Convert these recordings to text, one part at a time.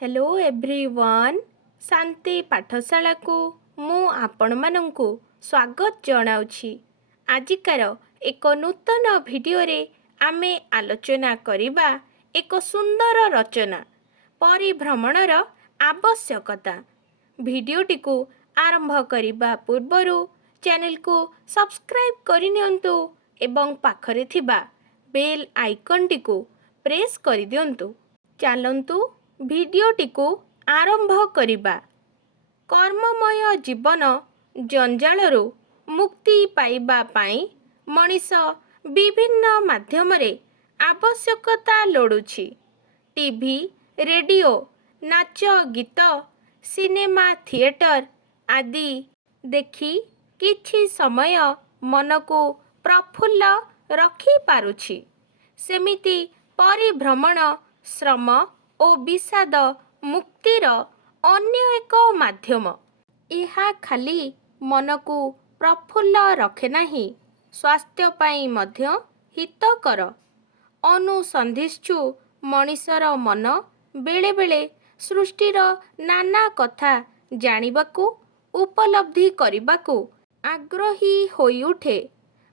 Hello everyone शांति पाठशाला को मु आपण मानंकु स्वागत जनाउछि। आजिकार एक नूतन भिडियो रे आमे आलोचना करिबा एक सुंदर रचना परिभ्रमणर आवश्यकता। भिडियोटी को आरंभ करिबा पूर्वरु चैनल को सब्सक्राइब करिनियंतु एवं पाखरे थिबा बेल आइकन टी को प्रेस करि दियंतु। चलंतु भिडियोटी को आरंभ करिबा। कर्ममय जीवन जंजालरू मुक्ति पाइबा पाई मनीष विभिन्न माध्यम रे आवश्यकता लोडुछि। टीवी, रेडियो, नाच गीत, सिनेमा थिएटर आदि देखि किछि समय मन को प्रफुल्ल रखि पारुछि। सेमिति परिभ्रमण श्रम ओ विषाद मुक्तिर अन्य एक माध्यम। ଏହା ଖାଲି ମନକୁ ପ୍ରଫୁଲ୍ଲ ରଖେ ନାହିଁ, ସ୍ୱାସ୍ଥ୍ୟ ପାଇଁ ମଧ୍ୟ ହିତକର। ଅନୁସନ୍ଧିତ୍ସୁ ମଣିଷର ମନ ବେଳେବେଳେ ସୃଷ୍ଟିର ନାନା କଥା ଜାଣିବାକୁ ଉପଲବ୍ଧି କରିବାକୁ ଆଗ୍ରହୀ ହୋଇଉଠେ।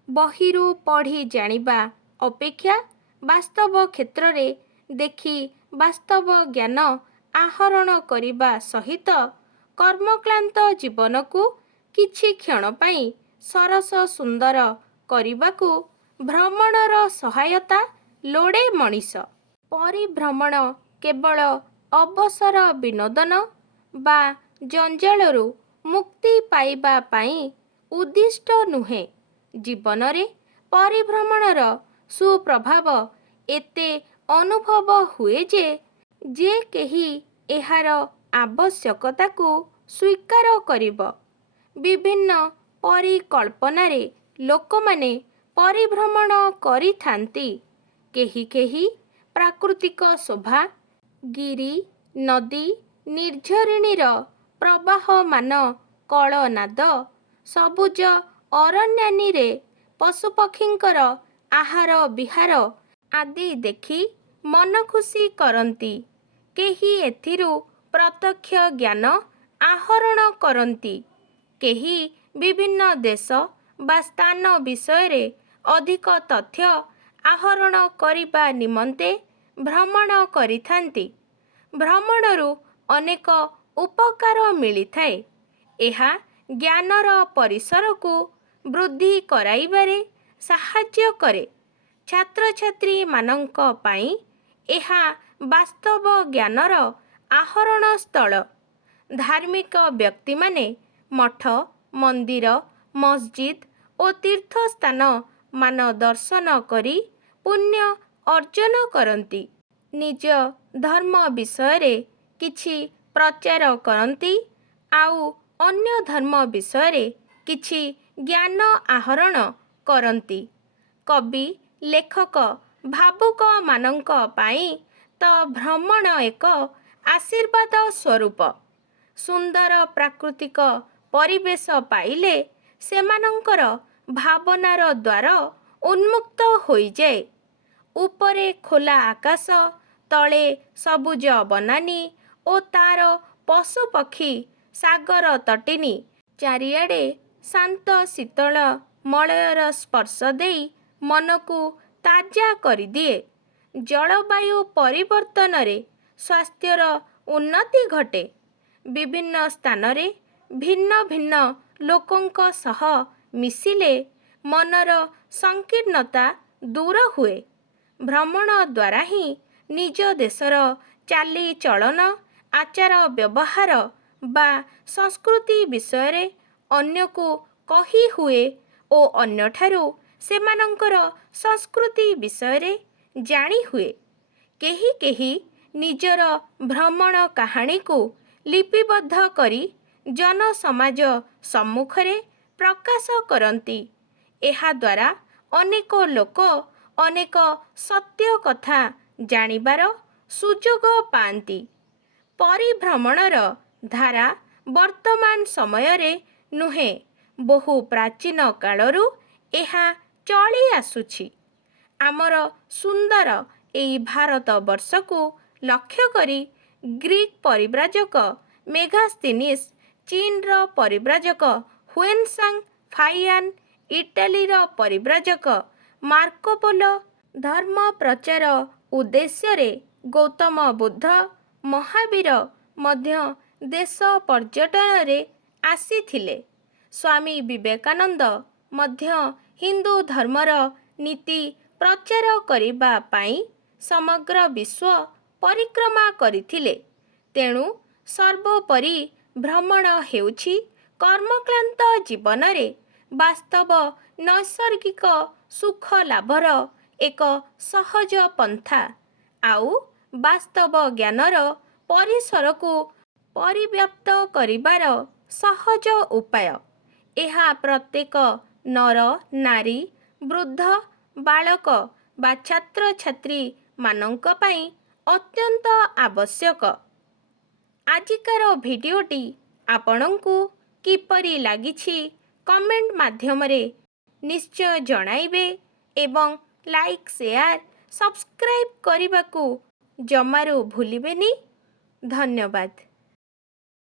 ବହିରୁ ପଢ଼ି ଜାଣିବା ଅପେକ୍ଷା ବାସ୍ତବ କ୍ଷେତ୍ରରେ ଦେଖି ବାସ୍ତବ ଜ୍ଞାନ ଆହରଣ କରିବା ସହିତ କର୍ମକ୍ଳାନ୍ତ ଜୀବନକୁ କିଛି କ୍ଷଣ ପାଇଁ ସରସ ସୁନ୍ଦର କରିବାକୁ ଭ୍ରମଣର ସହାୟତା ଲୋଡ଼େ ମଣିଷ। ପରିଭ୍ରମଣ କେବଳ ଅବସର ବିନୋଦନ ବା ଜଞ୍ଜାଳରୁ ମୁକ୍ତି ପାଇବା ପାଇଁ ଉଦ୍ଦିଷ୍ଟ ନୁହେଁ। ଜୀବନରେ ପରିଭ୍ରମଣର ସୁପ୍ରଭାବ ଏତେ ଅନୁଭବ ହୁଏ ଯେ କେହି ଏହାର ଆବଶ୍ୟକତାକୁ ସ୍ୱୀକାର କରିବ। ବିଭିନ୍ନ ପରିକଳ୍ପନାରେ ଲୋକମାନେ ପରିଭ୍ରମଣ କରିଥାନ୍ତି। କେହି କେହି ପ୍ରାକୃତିକ ଶୋଭା, ଗିରି, ନଦୀ, ନିର୍ଝରିଣୀର ପ୍ରବାହମାନ କଳନାଦ, ସବୁଜ ଅରଣ୍ୟାନୀରେ ପଶୁପକ୍ଷୀଙ୍କର ଆହାର ବିହାର ଆଦି ଦେଖି ମନ ଖୁସି କରନ୍ତି। କେହି ଏଥିରୁ ପ୍ରତ୍ୟକ୍ଷ ଜ୍ଞାନ ଆହରଣ କରନ୍ତି। କେହି ବିଭିନ୍ନ ଦେଶ ବା ସ୍ଥାନ ବିଷୟରେ ଅଧିକ ତଥ୍ୟ ଆହରଣ କରିବା ନିମନ୍ତେ ଭ୍ରମଣ କରିଥାନ୍ତି। ଭ୍ରମଣରୁ ଅନେକ ଉପକାର ମିଳିଥାଏ। ଏହା ଜ୍ଞାନର ପରିସରକୁ ବୃଦ୍ଧି କରାଇବାରେ ସାହାଯ୍ୟ କରେ। ଛାତ୍ରଛାତ୍ରୀମାନଙ୍କ ପାଇଁ ଏହା ବାସ୍ତବ ଜ୍ଞାନର ଆହରଣ ସ୍ଥଳ। ଧାର୍ମିକ ବ୍ୟକ୍ତିମାନେ ମଠ, ମନ୍ଦିର, ମସଜିଦ୍ ଓ ତୀର୍ଥସ୍ଥାନ ମାନ ଦର୍ଶନ କରି ପୁଣ୍ୟ ଅର୍ଜନ କରନ୍ତି। ନିଜ ଧର୍ମ ବିଷୟରେ କିଛି ପ୍ରଚାର କରନ୍ତି ଆଉ ଅନ୍ୟ ଧର୍ମ ବିଷୟରେ କିଛି ଜ୍ଞାନ ଆହରଣ କରନ୍ତି। କବି, ଲେଖକ, ଭାବୁକମାନଙ୍କ ପାଇଁ ତ ଭ୍ରମଣ ଏକ ଆଶୀର୍ବାଦ ସ୍ୱରୂପ। ସୁନ୍ଦର ପ୍ରାକୃତିକ ପରିବେଶ ପାଇଲେ ସେମାନଙ୍କର ଭାବନାର ଦ୍ୱାର ଉନ୍ମୁକ୍ତ ହୋଇଯାଏ। ଉପରେ ଖୋଲା ଆକାଶ, ତଳେ ସବୁଜ ବନାନୀ ଓ ତାର ପଶୁପକ୍ଷୀ ସାଗର ତଟିନୀ, ଚାରିଆଡ଼େ ଶାନ୍ତ ଶୀତଳ ମଳୟର ସ୍ପର୍ଶ ଦେଇ ମନକୁ ତାଜା କରିଦିଏ। ଜଳବାୟୁ ପରିବର୍ତ୍ତନରେ ସ୍ୱାସ୍ଥ୍ୟର ଉନ୍ନତି ଘଟେ। ବିଭିନ୍ନ ସ୍ଥାନରେ ଭିନ୍ନ ଭିନ୍ନ ଲୋକଙ୍କ ସହ ମିଶିଲେ ମନର ସଂକୀର୍ଣ୍ଣତା ଦୂର ହୁଏ। ଭ୍ରମଣ ଦ୍ୱାରା ହିଁ ନିଜ ଦେଶର ଚାଲିଚଳନ, ଆଚାର ବ୍ୟବହାର ବା ସଂସ୍କୃତି ବିଷୟରେ ଅନ୍ୟକୁ କହି ହୁଏ ଓ ଅନ୍ୟଠାରୁ ସେମାନଙ୍କର ସଂସ୍କୃତି ବିଷୟରେ ଜାଣି ହୁଏ। କେହି କେହି ନିଜର ଭ୍ରମଣ କାହାଣୀକୁ ଲିପିବଦ୍ଧ କରି ଜନସମାଜ ସମ୍ମୁଖରେ ପ୍ରକାଶ କରନ୍ତି। ଏହାଦ୍ୱାରା ଅନେକ ଲୋକ ଅନେକ ସତ୍ୟ କଥା ଜାଣିବାର ସୁଯୋଗ ପାଆନ୍ତି। ପରିଭ୍ରମଣର ଧାରା ବର୍ତ୍ତମାନ ସମୟରେ ନୁହେଁ, ବହୁ ପ୍ରାଚୀନ କାଳରୁ ଏହା ଚଳି ଆସୁଛି। ଆମର ସୁନ୍ଦର ଏହି ଭାରତବର୍ଷକୁ ଲକ୍ଷ୍ୟ କରି ଗ୍ରୀକ୍ ପରିବ୍ରାଜକ ମେଗାସ୍ତିନିସ୍, ଚୀନର ପରିବ୍ରାଜକ ହୁଏନସାଂ ଫାଇଆନ୍, ଇଟାଲୀର ପରିବ୍ରାଜକ ମାର୍କୋପୋଲୋ, ଧର୍ମ ପ୍ରଚାର ଉଦ୍ଦେଶ୍ୟରେ ଗୌତମ ବୁଦ୍ଧ, ମହାବୀର ମଧ୍ୟ ଦେଶ ପର୍ଯ୍ୟଟନରେ ଆସିଥିଲେ। ସ୍ୱାମୀ ବିବେକାନନ୍ଦ ମଧ୍ୟ ହିନ୍ଦୁ ଧର୍ମର ନୀତି ପ୍ରଚାର କରିବା ପାଇଁ ସମଗ୍ର ବିଶ୍ୱ ପରିକ୍ରମା କରିଥିଲେ। ତେଣୁ ସର୍ବୋପରି ଭ୍ରମଣ ହେଉଛି କର୍ମକ୍ଳାନ୍ତ ଜୀବନରେ ବାସ୍ତବ ନୈସର୍ଗିକ ସୁଖ ଲାଭର ଏକ ସହଜ ପନ୍ଥା, ଆଉ ବାସ୍ତବ ଜ୍ଞାନର ପରିସରକୁ ପରିବ୍ୟାପ୍ତ କରିବାର ସହଜ ଉପାୟ। ଏହା ପ୍ରତ୍ୟେକ ନର ନାରୀ, ବୃଦ୍ଧ, ବାଳକ ବା ଛାତ୍ରଛାତ୍ରୀ ମାନଙ୍କ ପାଇଁ ଅତ୍ୟନ୍ତ ଆବଶ୍ୟକ। ଆଜିକାର ଭିଡ଼ିଓଟି ଆପଣଙ୍କୁ କିପରି ଲାଗିଛି କମେଣ୍ଟ ମାଧ୍ୟମରେ ନିଶ୍ଚୟ ଜଣାଇବେ ଏବଂ ଲାଇକ୍, ସେୟାର, ସବସ୍କ୍ରାଇବ୍ କରିବାକୁ ଜମାରୁ ଭୁଲିବେନି। ଧନ୍ୟବାଦ।